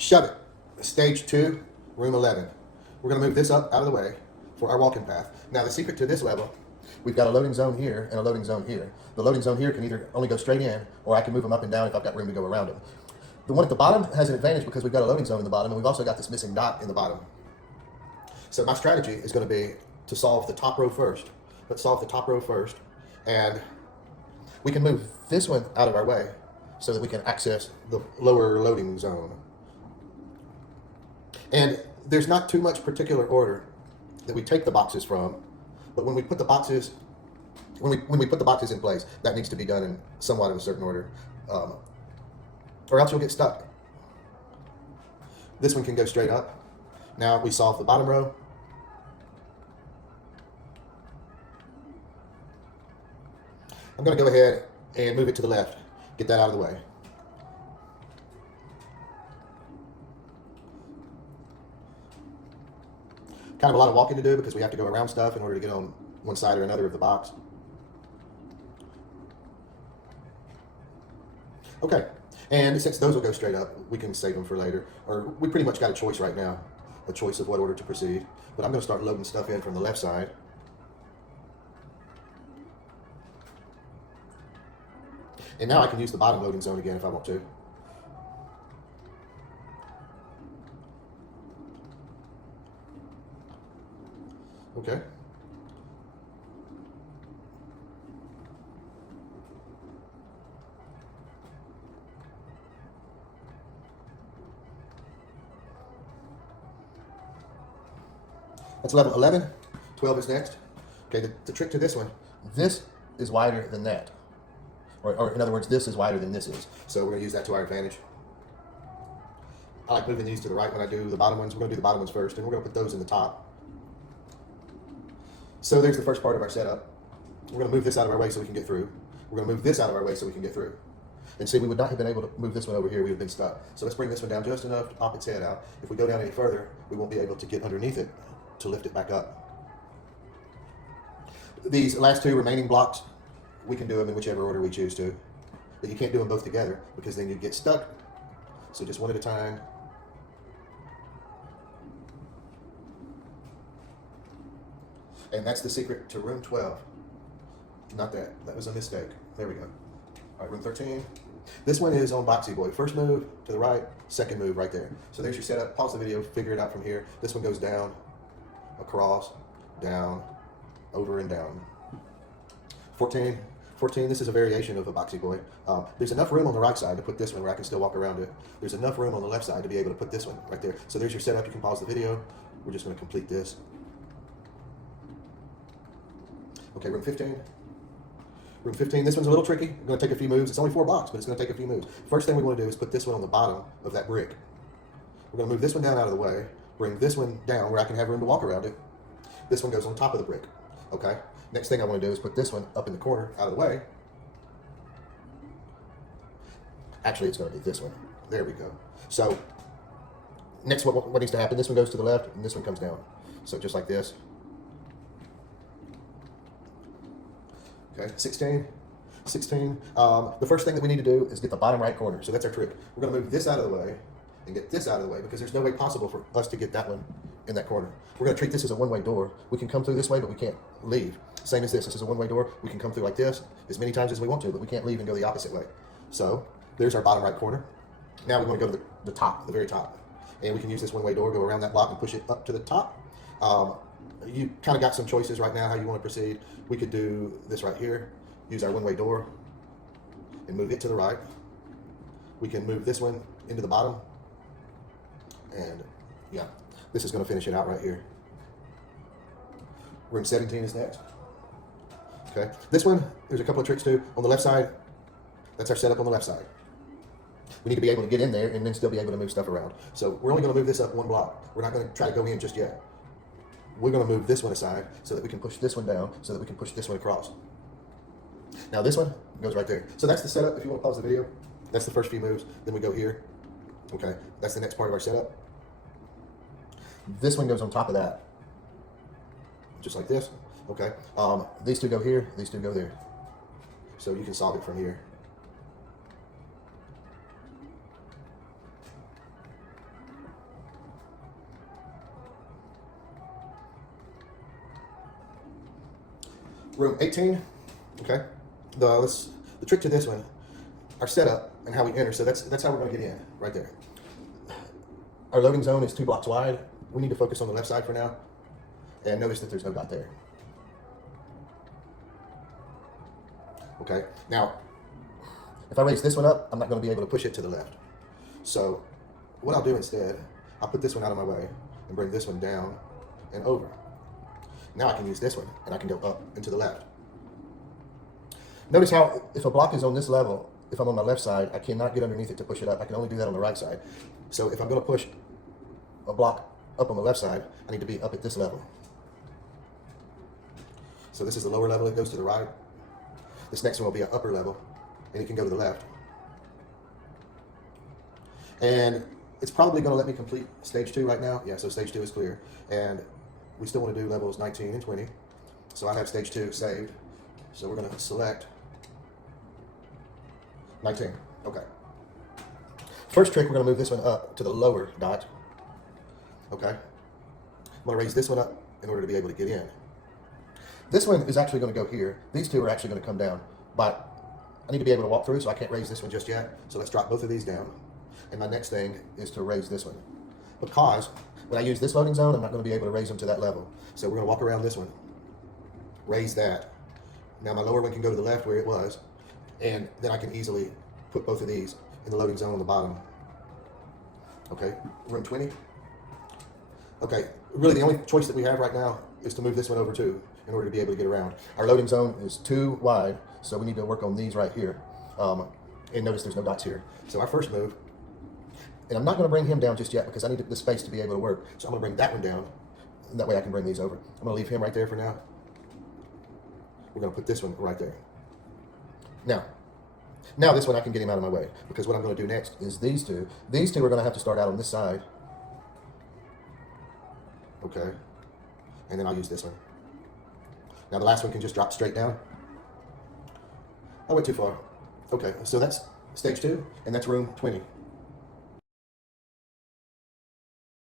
Shove it. Stage 2, room 11. We're going to move this up out of the way for our walking path. Now the secret to this level, we've got a loading zone here and a loading zone here. The loading zone here can either only go straight in, or I can move them up and down if I've got room to go around them. The one at the bottom has an advantage because we've got a loading zone in the bottom, and we've also got this missing dot in the bottom. So my strategy is going to be to solve the top row first. Let's solve the top row first, and we can move this one out of our way so that we can access the lower loading zone. And there's not too much particular order that we take the boxes from, but when we put the boxes, when we put the boxes in place, that needs to be done in somewhat of a certain order, or else you'll get stuck. This one can go straight up. Now we solve the bottom row. I'm going to go ahead and move it to the left, get that out of the way. Kind of a lot of walking to do because we have to go around stuff in order to get on one side or another of the box. Okay, and since those will go straight up, we can save them for later. Or we pretty much got a choice right now, a choice of what order to proceed. But I'm going to start loading stuff in from the left side. And now I can use the bottom loading zone again if I want to. Okay. That's level 11. 12 is next. Okay, the trick to this one, this is wider than that. Or in other words, this is wider than this is. So we're going to use that to our advantage. I like moving these to the right when I do the bottom ones. We're going to do the bottom ones first, and we're going to put those in the top. So there's the first part of our setup. We're going to move this out of our way so we can get through. We're going to move this out of our way so we can get through. And see, we would not have been able to move this one over here. We would have been stuck. So let's bring this one down just enough to pop its head out. If we go down any further, we won't be able to get underneath it to lift it back up. These last two remaining blocks, we can do them in whichever order we choose to. But you can't do them both together because then you'd get stuck. So just one at a time. And that's the secret to room 12. Not that. That was a mistake. There we go. All right, room 13. This one is on Boxy Boy. First move to the right, second move right there. So there's your setup. Pause the video, figure it out from here. This one goes down, across, down, over and down. 14, this is a variation of a Boxy Boy. There's enough room on the right side to put this one where I can still walk around it. There's enough room on the left side to be able to put this one right there. So there's your setup. You can pause the video. We're just going to complete this. Okay, room 15. Room 15, this one's a little tricky. We're going to take a few moves. It's only 4 blocks, but it's going to take a few moves. First thing we want to do is put this one on the bottom of that brick. We're going to move this one down out of the way, bring this one down where I can have room to walk around it. This one goes on top of the brick. Okay? Next thing I want to do is put this one up in the corner out of the way. Actually, it's going to be this one. There we go. So, next what needs to happen, this one goes to the left and this one comes down. So just like this. Okay, 16. The first thing that we need to do is get the bottom right corner. So that's our trick. We're going to move this out of the way and get this out of the way because there's no way possible for us to get that one in that corner. We're going to treat this as a one-way door. We can come through this way, but we can't leave. Same as this. This is a one-way door. We can come through like this as many times as we want to, but we can't leave and go the opposite way. So there's our bottom right corner. Now we want to go to the top, the very top. And we can use this one-way door, go around that block and push it up to the top. You kind of got some choices right now how you want to proceed. We could do this right here, use our one-way door and move it to the right. We can move this one into the bottom. And yeah, this is going to finish it out right here. Room 17 is next. Okay, this one, there's a couple of tricks too. On the left side, that's our setup on the left side. We need to be able to get in there and then still be able to move stuff around. So we're only going to move this up 1 block. We're not going to try to go in just yet. We're going to move this one aside so that we can push this one down so that we can push this one across. Now this one goes right there. So that's the setup. If you want to pause the video, that's the first few moves. Then we go here. Okay, that's the next part of our setup. This one goes on top of that. Just like this. Okay, these two go here, these two go there. So you can solve it from here. room 18. Okay. The trick to this one, our setup and how we enter. So that's how we're going to get in right there. Our loading zone is 2 blocks wide. We need to focus on the left side for now. And notice that there's no dot there. Okay. Now, if I raise this one up, I'm not going to be able to push it to the left. So what I'll do instead, I'll put this one out of my way and bring this one down and over. Now I can use this one and I can go up and to the left. Notice how if a block is on this level, if I'm on my left side, I cannot get underneath it to push it up. I can only do that on the right side. So if I'm going to push a block up on the left side, I need to be up at this level. So this is the lower level, it goes to the right. This next one will be an upper level, and it can go to the left. And it's probably going to let me complete stage 2 right now. Yeah, so stage 2 is clear. And we still want to do levels 19 and 20. So I have stage 2 saved. So we're going to select 19. Okay. First trick, we're going to move this one up to the lower dot. Okay. I'm going to raise this one up in order to be able to get in. This one is actually going to go here. These two are actually going to come down. But I need to be able to walk through, so I can't raise this one just yet. So let's drop both of these down. And my next thing is to raise this one. Because when I use this loading zone, I'm not going to be able to raise them to that level. So we're going to walk around this one. Raise that. Now my lower one can go to the left where it was. And then I can easily put both of these in the loading zone on the bottom. Okay, room 20. Okay, really the only choice that we have right now is to move this one over too in order to be able to get around. Our loading zone is 2 wide, so we need to work on these right here. And notice there's no dots here. So our first move, and I'm not going to bring him down just yet because I need the space to be able to work. So I'm going to bring that one down, and that way I can bring these over. I'm going to leave him right there for now. We're going to put this one right there. Now this one I can get him out of my way, because what I'm going to do next is these two. These two are going to have to start out on this side. Okay. And then I'll use this one. Now the last one can just drop straight down. I went too far. Okay, so that's stage 2, and that's room 20.